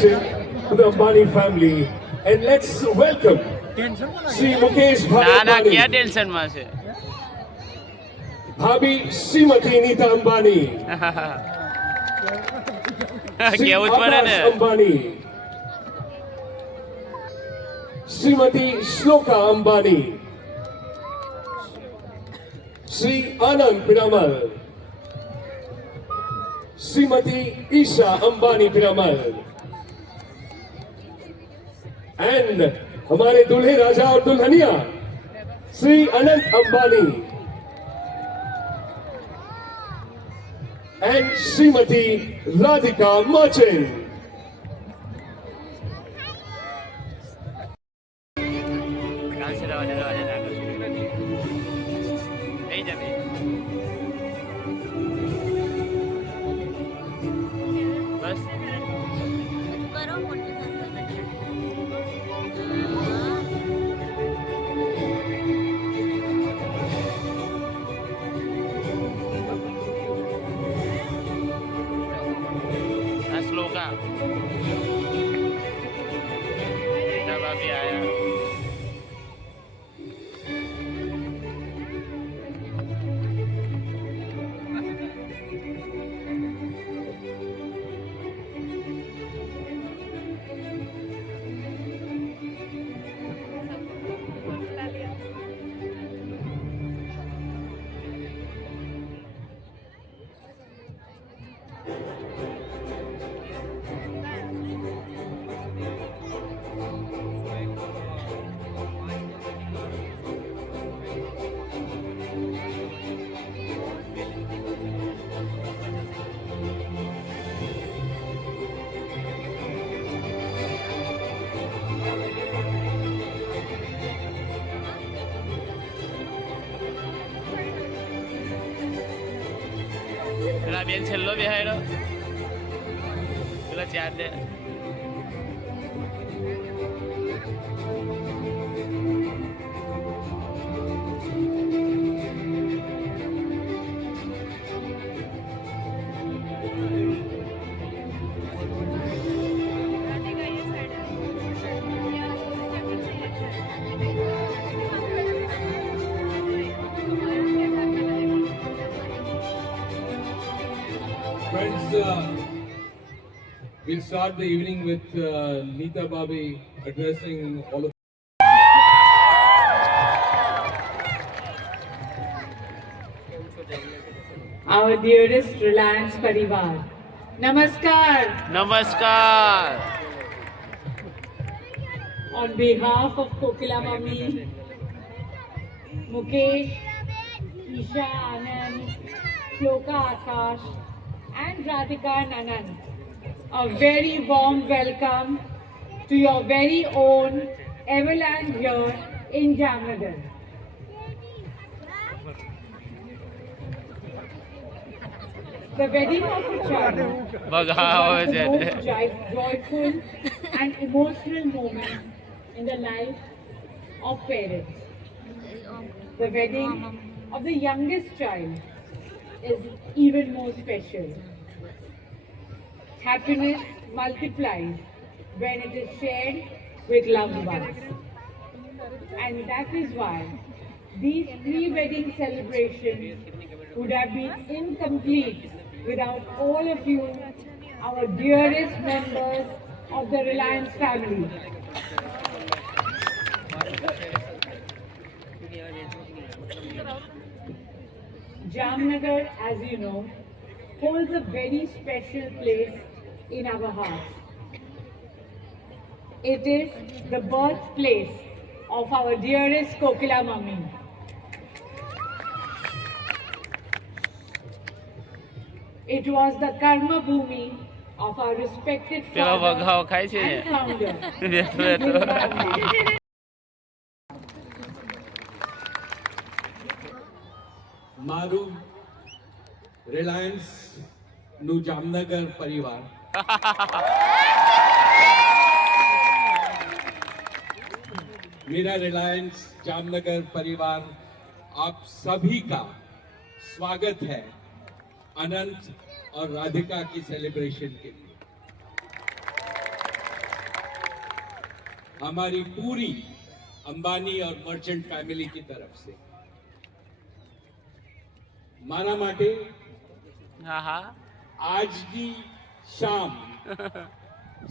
to the Ambani family, and let's welcome Sri Mukesh ના ના Ambani, ક્યાં ટેન્શનમાં છે Bhabi Srimati Nita Ambani, Sri કેવું જ પડે ને Akash Ambani, Srimati Shloka Ambani, Sri Anand Piramal, Srimati Isha Ambani Piramal, and हमारे दूल्हे राजा और Dulhania Shri Anant Ambani and Srimati Radhika Merchant. થઈ જશે બસ કરો મોટું થશે આ શ્લોકા રીટા ભાભી આયા પેલા બેન છેલ્લો બેહાડ્યો પેલા ચાર દે Friends, we'll start the evening with Neeta Bhabi addressing all of our dearest Reliance Parivar. Namaskar. નમસ્કાર On behalf of Kokila Mummy, Mukesh, Isha Anand, Shloka Akash, and Radhika Nanan, a very warm welcome to your very own Everland here in Jamnagar. The wedding of a child is બગાવો one of the છે most joyful and emotional moments in the life of parents. The wedding of the youngest child is even more special. Happiness multiplies when it is shared with loved ones. And that is why these pre-wedding celebrations would have been incomplete without all of you, our dearest members of the Reliance family. Jamnagar, as you know, holds a very special place in our hearts. It is the birthplace of our dearest Kokila Mummy. It was the karma bhumi of our respected પેલો father વઘાઓ ખાય છે and founder. બેઠો બેઠો મારું Reliance નું જામનગર પરિવાર मेरा रिलायंस जामनगर परिवार आप सभी का स्वागत है अनंत और राधिका की सेलिब्रेशन के लिए। हमारी पूरी अंबानी और मर्चेंट फैमिली की तरफ से मारा माटे હા હા आज की शाम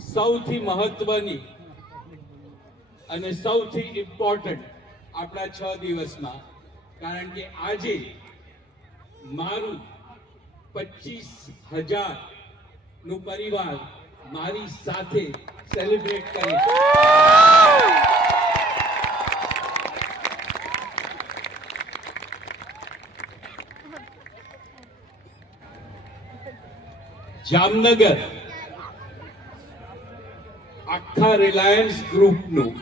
સૌથી મહત્વની અને સૌથી ઇમ્પોર્ટન્ટ આપણા 6 દિવસમાં, કારણ કે આજે મારું 25,000 નું પરિવાર મારી સાથે સેલિબ્રેટ કરે છે. જામનગર આખા રિલાયન્સ ગ્રુપનું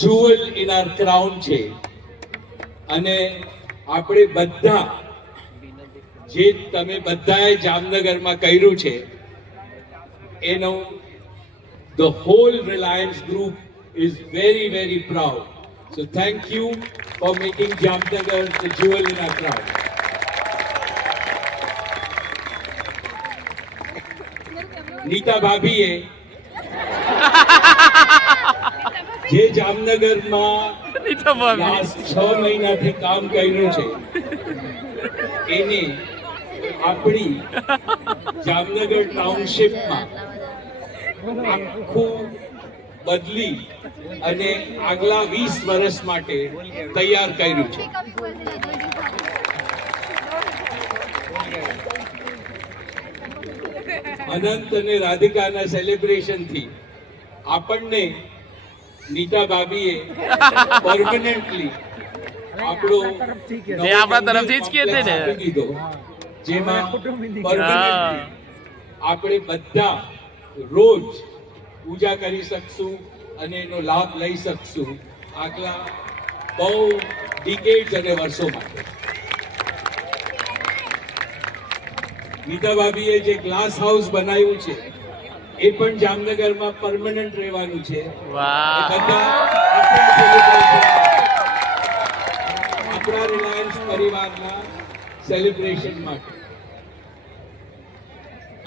જ્યુઅલ ઇન આર ક્રાઉન છે અને આપણે બધા જે તમે બધાએ જામનગરમાં કર્યું છે એનો the whole Reliance group is very very proud. So thank you for making Jamnagar the jewel in our crown. Nita ભાભીએ જે જામનગરમાં નીતા ભાભી લાસ્ટ 6 મહિનાથી કામ કર્યું છે એને આપણી જામનગર ટાઉનશીપમાં આખું બદલી અને આગલા 20 વર્ષ માટે તૈયાર કર્યું છે. અનંત અને રાધિકાના સેલિબ્રેશનથી આપણને નીતા ભાભીએ પરમનન્ટલી આપણો એ આપણા તરફથી જ કહેતે ને. આપી દીધો, જેમાં permanently આપણે બધા રોજ પૂજા કરી શકશું અને એનો લાભ લઈ શકશું આગલા બહુ ડિકેડ્સ અને વર્ષો માટે. નીતા ભાભીએ જે ગ્લાસ હાઉસ બનાવ્યું છે એ પણ જામનગરમાં પરમનન્ટ રહેવાનું છે. એ વાહ બધા આપણા celebration, આપણા રિલાયન્સ પરિવારના સેલિબ્રેશન માટે.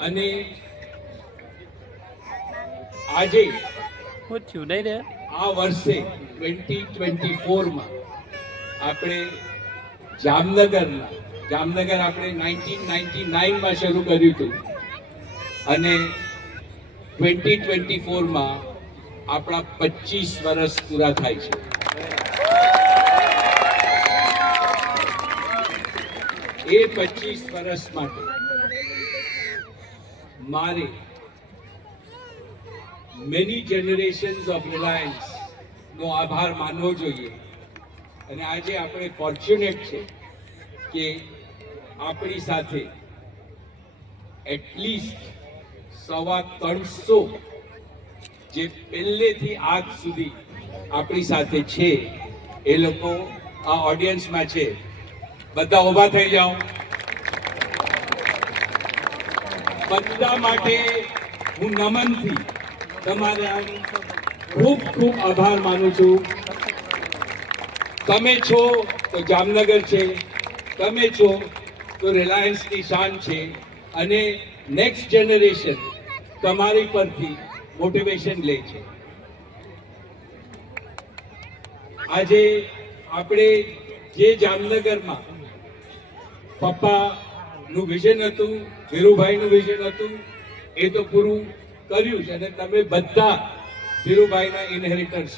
અને આજે શું થયું નહીં રે આ વર્ષે 2024માં આપણે જામનગર આપણે 1999માં શરૂ કર્યું હતું અને 2024માં આપણા 25 વર્ષ પૂરા થાય છે. એ 25 વર્ષ માટે મારે મેની જનરેશન્સ ઓફ રિલાયન્સ નો આભાર માનવો જોઈએ. અને આજે આપણે ફોર્ચ્યુનેટ છે કે આપણી સાથે એટલીસ્ટ 350 જે પહેલેથી આજ સુધી આપણી સાથે છે એ લોકો આ ઓડિયન્સમાં છે. બધા ઊભા થઈ જાઓ. બધા માટે હું નમનથી તમારા ખૂબ ખૂબ આભાર માનું છું. તમે છો તો જામનગર છે, તમે છો તો રિલાયન્સની શાન છે અને નેક્સ્ટ જનરેશન તમારી પરથી મોટિવેશન લે છે. આજે આપણે જે જામનગરમાં પપ્પાનું વિઝન હતું, ધીરુભાઈનું વિઝન હતું, એ તો પૂરું કર્યું છે અને તમે બધા ધીરુભાઈના ઇનહેરિટર્સ